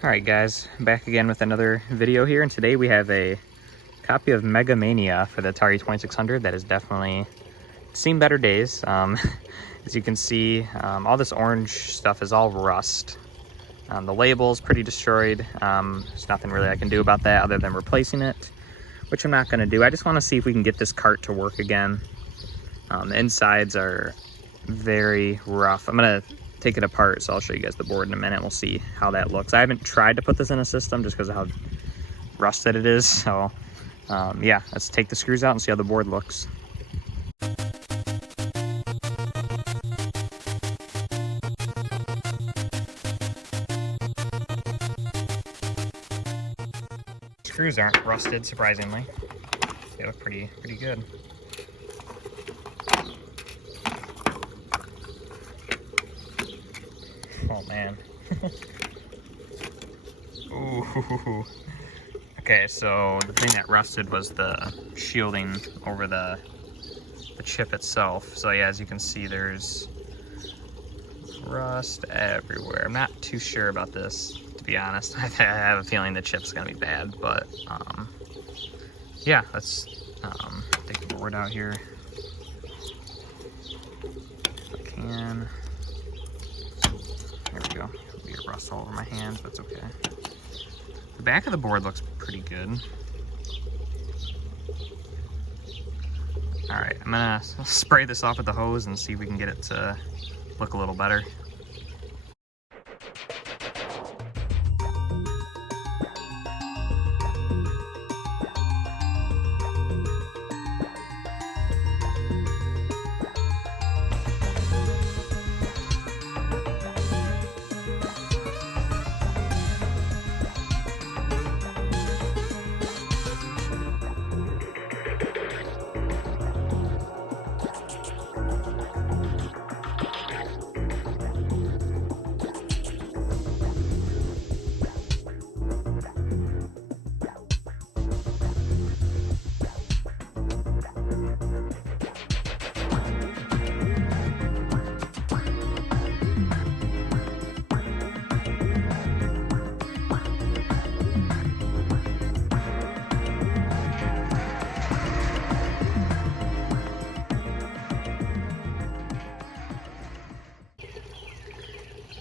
Alright guys, back again with another video here, and today we have a copy of Megamania for the Atari 2600 that has definitely seen better days. As you can see, all this orange stuff is all rust. The label's pretty destroyed. There's nothing really I can do about that other than replacing it, which I'm not going to do. I just want to see if we can get this cart to work again. The insides are very rough. I'm going to take it apart, so I'll show you guys the board in a minute. We'll see how that looks. I haven't tried to put this in a system just because of how rusted it is. So yeah, let's take the screws out and see how the board looks. Screws aren't rusted, surprisingly. They look pretty good. Oh man. Ooh. Okay, so the thing that rusted was the shielding over the chip itself. So yeah, as you can see, there's rust everywhere. I'm not too sure about this, to be honest. I have a feeling the chip's gonna be bad, but yeah, let's take the board out here if I can. There we go. There'll be a rust all over my hands, but it's okay. The back of the board looks pretty good. Alright, I'm gonna spray this off with the hose and see if we can get it to look a little better.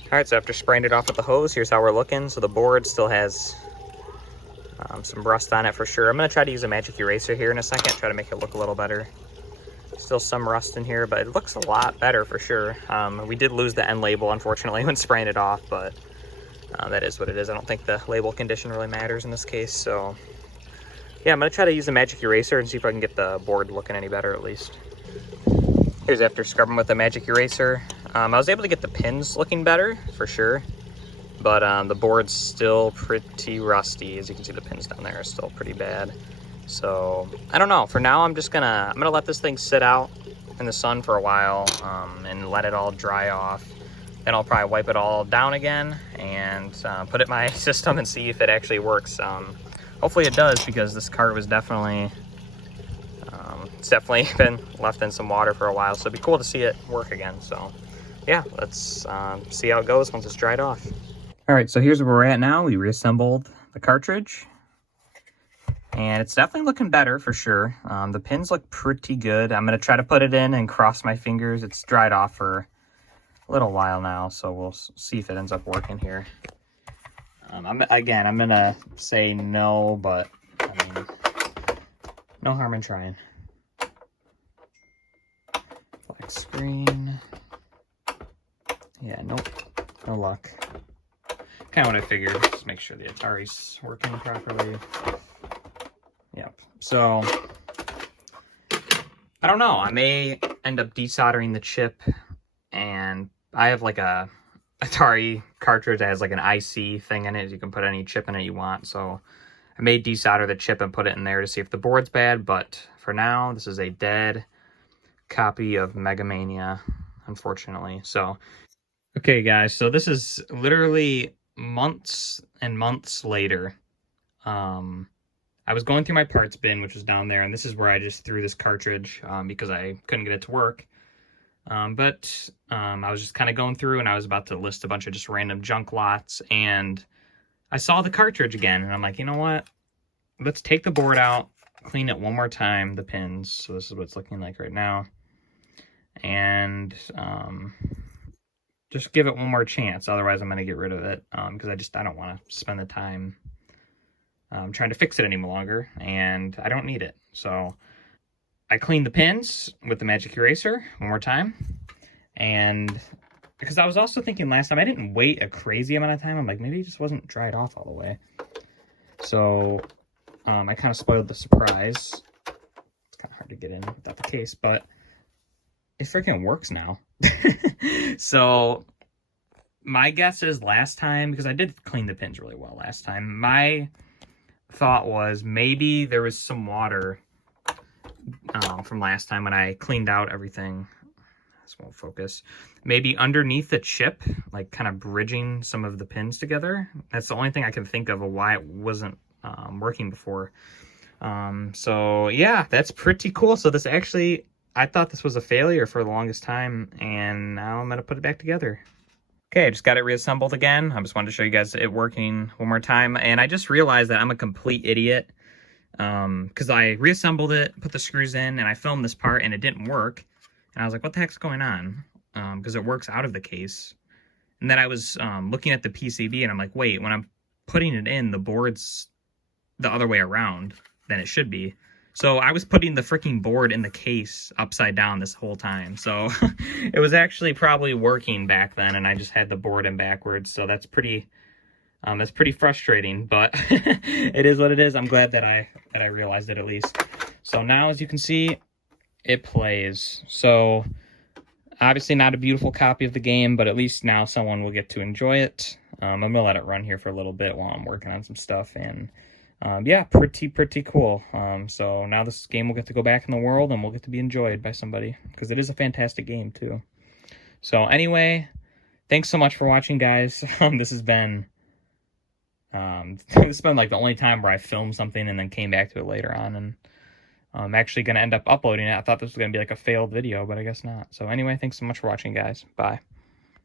Alright, so after spraying it off with the hose, here's how we're looking. So the board still has some rust on it for sure. I'm going to try to use a magic eraser here in a second, try to make it look a little better. Still some rust in here, but it looks a lot better for sure. We did lose the end label, unfortunately, when spraying it off, but that is what it is. I don't think the label condition really matters in this case. So yeah, I'm going to try to use a magic eraser and see if I can get the board looking any better at least. Here's after scrubbing with the magic eraser. I was able to get the pins looking better for sure, but the board's still pretty rusty. As you can see, the pins down there are still pretty bad. So I don't know. For now, I'm gonna let this thing sit out in the sun for a while and let it all dry off. Then I'll probably wipe it all down again and put it in my system and see if it actually works. Hopefully it does, because this cart was definitely it's definitely been left in some water for a while, so it'd be cool to see it work again. So yeah, let's see how it goes once it's dried off. All right, so here's where we're at now. We reassembled the cartridge, and it's definitely looking better for sure. The pins look pretty good. I'm gonna try to put it in and cross my fingers. It's dried off for a little while now, so we'll see if it ends up working here. I'm gonna say no, but I mean, no harm in trying. Black screen. Yeah, nope, no luck. Kind of what I figured. Just make sure the Atari's working properly. Yep. So I don't know. I may end up desoldering the chip, and I have like a Atari cartridge that has like an IC thing in it. You can put any chip in it you want. So I may desolder the chip and put it in there to see if the board's bad. But for now, this is a dead copy of Megamania, unfortunately. So okay guys, so this is literally months and months later. I was going through my parts bin, which was down there, and this is where I just threw this cartridge because I couldn't get it to work. I was just kind of going through, and I was about to list a bunch of just random junk lots, and I saw the cartridge again, and I'm like, you know what? Let's take the board out, clean it one more time, the pins. So this is what it's looking like right now. And just give it one more chance. Otherwise, I'm going to get rid of it because I don't want to spend the time trying to fix it any longer, and I don't need it. So I cleaned the pins with the magic eraser one more time. And because I was also thinking last time, I didn't wait a crazy amount of time. I'm like, maybe it just wasn't dried off all the way. So I kind of spoiled the surprise. It's kind of hard to get in without the case, but it freaking works now. So my guess is last time, because I did clean the pins really well last time, my thought was maybe there was some water from last time when I cleaned out everything. This won't focus. Maybe underneath the chip, like kind of bridging some of the pins together. That's the only thing I can think of why it wasn't working before. So yeah, that's pretty cool. So this actually, I thought this was a failure for the longest time, and now I'm gonna put it back together. Okay, I just got it reassembled again. I just wanted to show you guys it working one more time, and I just realized that I'm a complete idiot because I reassembled it, put the screws in, and I filmed this part, and it didn't work. And I was like, what the heck's going on? Because it works out of the case. And then I was looking at the PCB, and I'm like, wait, when I'm putting it in, the board's the other way around than it should be. So I was putting the freaking board in the case upside down this whole time. So it was actually probably working back then, and I just had the board in backwards. So that's pretty frustrating, but it is what it is. I'm glad that I realized it at least. So now, as you can see, it plays. So obviously not a beautiful copy of the game, but at least now someone will get to enjoy it. I'm gonna let it run here for a little bit while I'm working on some stuff, and yeah, pretty cool. So now this game will get to go back in the world, and will get to be enjoyed by somebody, because it is a fantastic game too. So anyway, thanks so much for watching, guys. This has been like the only time where I filmed something and then came back to it later on, and I'm actually going to end up uploading it. I thought this was going to be like a failed video, but I guess not. So anyway, thanks so much for watching, guys. Bye.